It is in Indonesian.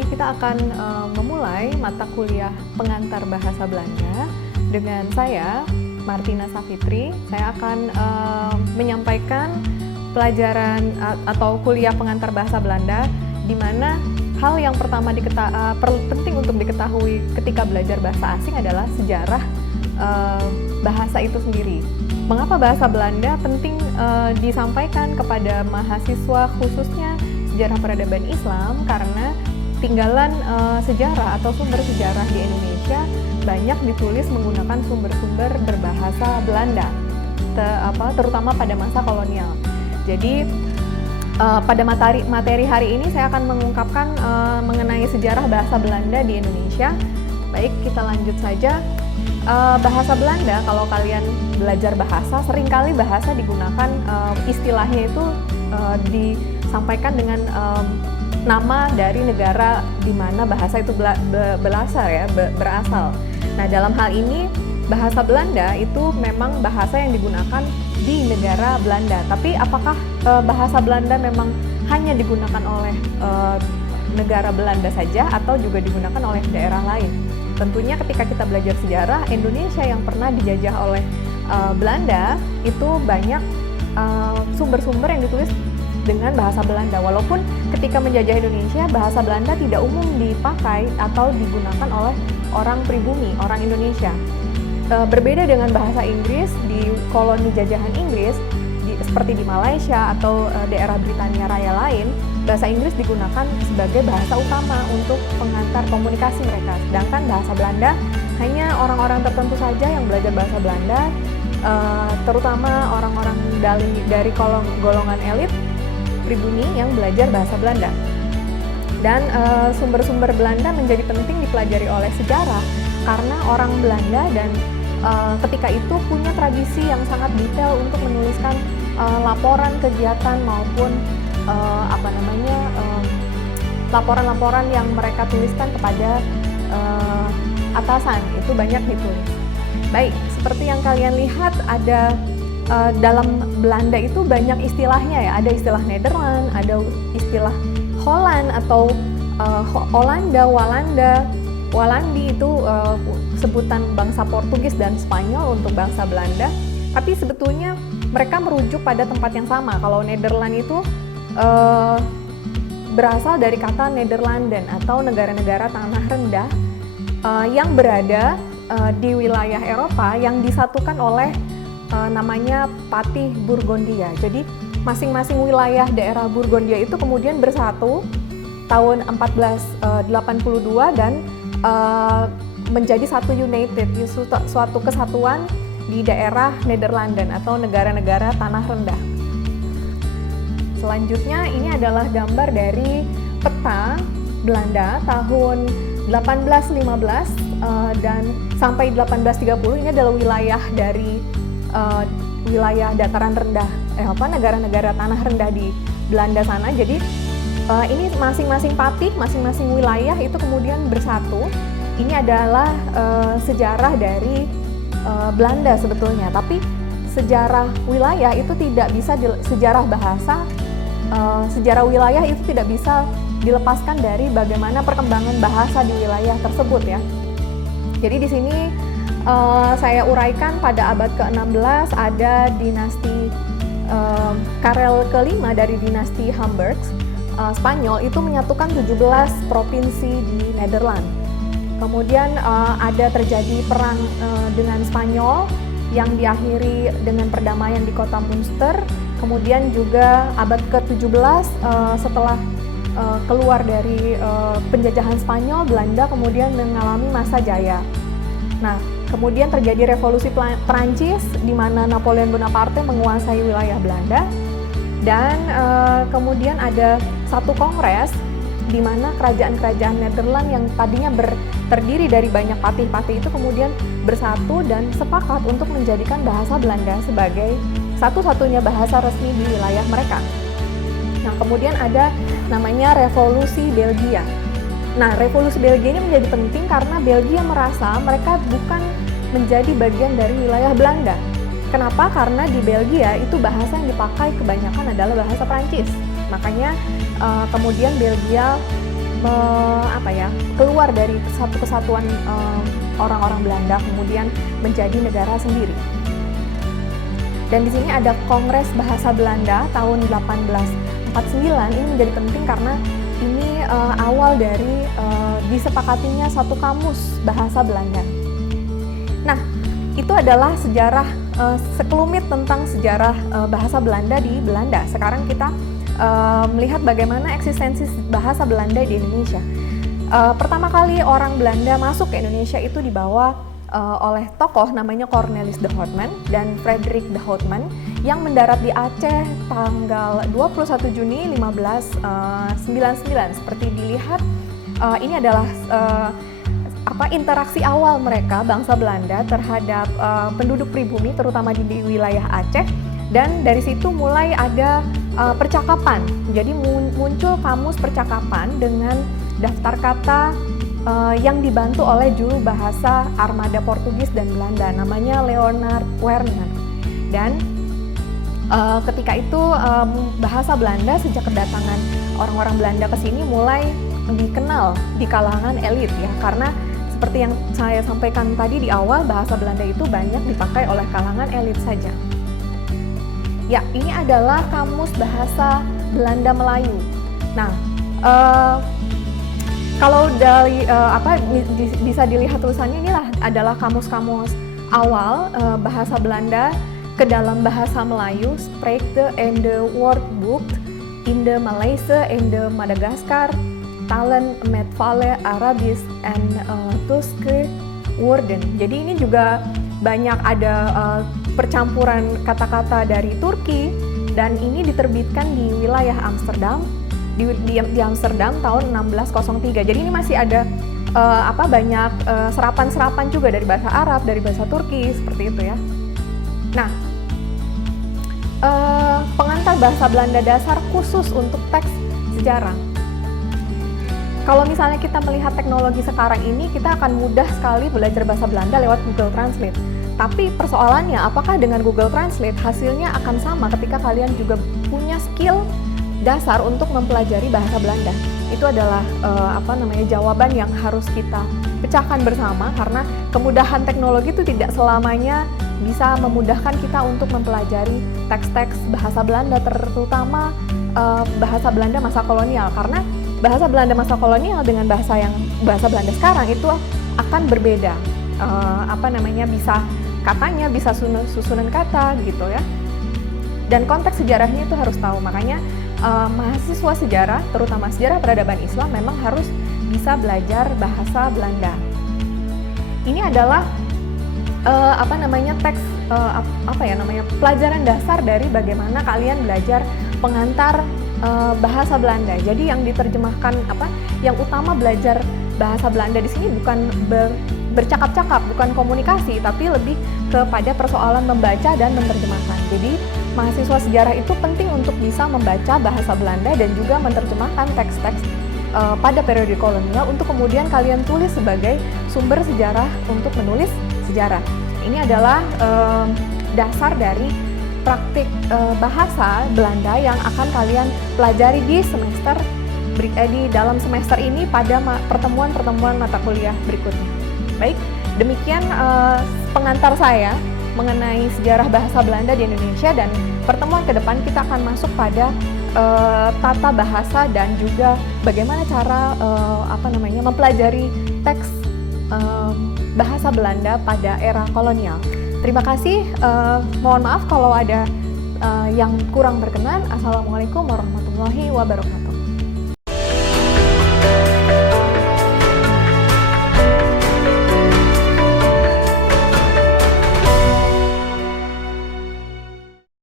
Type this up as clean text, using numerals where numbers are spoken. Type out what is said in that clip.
ini kita akan memulai mata kuliah pengantar bahasa Belanda dengan saya, Martina Savitri. Saya akan menyampaikan pelajaran atau kuliah pengantar bahasa Belanda, di mana hal yang pertama penting untuk diketahui ketika belajar bahasa asing adalah sejarah bahasa itu sendiri. Mengapa bahasa Belanda penting disampaikan kepada mahasiswa, khususnya sejarah peradaban Islam? Karena tinggalan sejarah atau sumber sejarah di Indonesia banyak ditulis menggunakan sumber-sumber berbahasa Belanda, terutama pada masa kolonial. Jadi pada materi hari ini saya akan mengungkapkan mengenai sejarah bahasa Belanda di Indonesia. Baik, kita lanjut saja. Bahasa Belanda, kalau kalian belajar bahasa, seringkali bahasa digunakan istilahnya itu disampaikan dengan nama dari negara di mana bahasa itu berasal. Nah, dalam hal ini bahasa Belanda itu memang bahasa yang digunakan di negara Belanda. Tapi apakah bahasa Belanda memang hanya digunakan oleh negara Belanda saja atau juga digunakan oleh daerah lain? Tentunya ketika kita belajar sejarah, Indonesia yang pernah dijajah oleh Belanda itu banyak sumber-sumber yang ditulis dengan bahasa Belanda. Walaupun ketika menjajah Indonesia, bahasa Belanda tidak umum dipakai atau digunakan oleh orang pribumi, orang Indonesia. Berbeda dengan bahasa Inggris di koloni jajahan Inggris, seperti di Malaysia atau daerah Britania Raya lain, bahasa Inggris digunakan sebagai bahasa utama untuk pengantar komunikasi mereka. Sedangkan bahasa Belanda hanya orang-orang tertentu saja yang belajar bahasa Belanda, terutama orang-orang dari golongan elit pribumi yang belajar bahasa Belanda. Dan sumber-sumber Belanda menjadi penting dipelajari oleh sejarah karena orang Belanda dan ketika itu punya tradisi yang sangat detail untuk menuliskan laporan kegiatan maupun laporan-laporan yang mereka tuliskan kepada atasan, itu banyak ditulis. Baik, seperti yang kalian lihat ada dalam Belanda itu banyak istilahnya ya, ada istilah Nederland, ada istilah Holland atau Olanda, Walandi itu sebutan bangsa Portugis dan Spanyol untuk bangsa Belanda. Tapi sebetulnya mereka merujuk pada tempat yang sama. Kalau Nederland itu berasal dari kata Nederlanden atau negara-negara tanah rendah yang berada di wilayah Eropa yang disatukan oleh namanya Patih Burgondia. Jadi masing-masing wilayah daerah Burgondia itu kemudian bersatu tahun 1482 dan menjadi satu united, suatu kesatuan di daerah Nederlanden atau negara-negara tanah rendah. Selanjutnya ini adalah gambar dari peta Belanda tahun 1815 dan sampai 1830. Ini adalah wilayah dari wilayah dataran rendah, negara-negara tanah rendah di Belanda sana. Jadi ini masing-masing patih, masing-masing wilayah itu kemudian bersatu. Ini adalah sejarah dari Belanda sebetulnya, tapi sejarah wilayah itu tidak bisa sejarah bahasa, sejarah wilayah itu tidak bisa dilepaskan dari bagaimana perkembangan bahasa di wilayah tersebut ya. Jadi di sini saya uraikan pada abad ke-16 ada dinasti Karel kelima dari dinasti Hamburg Spanyol itu menyatukan 17 provinsi di Nederland. Kemudian ada terjadi perang dengan Spanyol yang diakhiri dengan perdamaian di kota Münster. Kemudian juga abad ke-17 setelah keluar dari penjajahan Spanyol, Belanda kemudian mengalami masa jaya. Nah, kemudian terjadi revolusi Perancis di mana Napoleon Bonaparte menguasai wilayah Belanda. Dan kemudian ada satu kongres di mana kerajaan-kerajaan Nederland yang tadinya terdiri dari banyak patih-patih itu kemudian bersatu dan sepakat untuk menjadikan bahasa Belanda sebagai satu-satunya bahasa resmi di wilayah mereka. Nah, kemudian ada namanya Revolusi Belgia. Nah, Revolusi Belgia ini menjadi penting karena Belgia merasa mereka bukan menjadi bagian dari wilayah Belanda. Kenapa? Karena di Belgia itu bahasa yang dipakai kebanyakan adalah bahasa Prancis. Makanya kemudian Belgia keluar dari satu kesatuan orang-orang Belanda kemudian menjadi negara sendiri. Dan di sini ada Kongres Bahasa Belanda tahun 1849. Ini menjadi penting karena ini awal dari disepakatinya satu kamus bahasa Belanda. Nah, itu adalah sejarah sekelumit tentang sejarah bahasa Belanda di Belanda. Sekarang kita melihat bagaimana eksistensi bahasa Belanda di Indonesia. Pertama kali orang Belanda masuk ke Indonesia itu dibawa oleh tokoh namanya Cornelis de Houtman dan Frederik de Houtman yang mendarat di Aceh tanggal 21 Juni 1599. Seperti dilihat, ini adalah interaksi awal mereka bangsa Belanda terhadap penduduk pribumi terutama di wilayah Aceh, dan dari situ mulai ada percakapan. Jadi muncul kamus percakapan dengan daftar kata yang dibantu oleh juru bahasa armada Portugis dan Belanda namanya Leonard Werner. Dan ketika itu bahasa Belanda sejak kedatangan orang-orang Belanda ke sini mulai dikenal di kalangan elit ya, karena seperti yang saya sampaikan tadi di awal, bahasa Belanda itu banyak dipakai oleh kalangan elit saja. Ya, ini adalah kamus bahasa Belanda Melayu. Nah, kalau dari bisa dilihat tulisannya, inilah adalah kamus-kamus awal bahasa Belanda ke dalam bahasa Melayu, Spraekte en de Woordboek in de Malayse en de Madagaskar, Talen met vele Arabisch en Tuske woorden. Jadi ini juga banyak ada percampuran kata-kata dari Turki, dan ini diterbitkan di wilayah Amsterdam. Di Amsterdam tahun 1603. Jadi ini masih ada banyak serapan-serapan juga dari bahasa Arab, dari bahasa Turki, seperti itu ya. Nah, pengantar bahasa Belanda dasar khusus untuk teks sejarah. Kalau misalnya kita melihat teknologi sekarang ini, kita akan mudah sekali belajar bahasa Belanda lewat Google Translate. Tapi persoalannya, apakah dengan Google Translate hasilnya akan sama ketika kalian juga punya skill dasar untuk mempelajari bahasa Belanda? Itu adalah jawaban yang harus kita pecahkan bersama, karena kemudahan teknologi itu tidak selamanya bisa memudahkan kita untuk mempelajari teks-teks bahasa Belanda, terutama bahasa Belanda masa kolonial, karena bahasa Belanda masa kolonial dengan bahasa Belanda sekarang itu akan berbeda. Bisa katanya, bisa susunan kata gitu ya. Dan konteks sejarahnya itu harus tahu. Makanya mahasiswa sejarah, terutama sejarah peradaban Islam, memang harus bisa belajar bahasa Belanda. Ini adalah pelajaran dasar dari bagaimana kalian belajar pengantar bahasa Belanda. Jadi yang diterjemahkan yang utama belajar bahasa Belanda di sini bukan bercakap-cakap, bukan komunikasi, tapi lebih kepada persoalan membaca dan menerjemahkan. Jadi mahasiswa sejarah itu penting untuk bisa membaca bahasa Belanda dan juga menerjemahkan teks-teks pada periode kolonial untuk kemudian kalian tulis sebagai sumber sejarah untuk menulis sejarah. Ini adalah dasar dari praktik bahasa Belanda yang akan kalian pelajari di dalam semester ini pada pertemuan-pertemuan mata kuliah berikutnya. Baik, demikian pengantar saya mengenai sejarah bahasa Belanda di Indonesia, dan pertemuan ke depan kita akan masuk pada tata bahasa dan juga bagaimana cara mempelajari teks bahasa Belanda pada era kolonial. Terima kasih, mohon maaf kalau ada yang kurang berkenan. Assalamualaikum warahmatullahi wabarakatuh.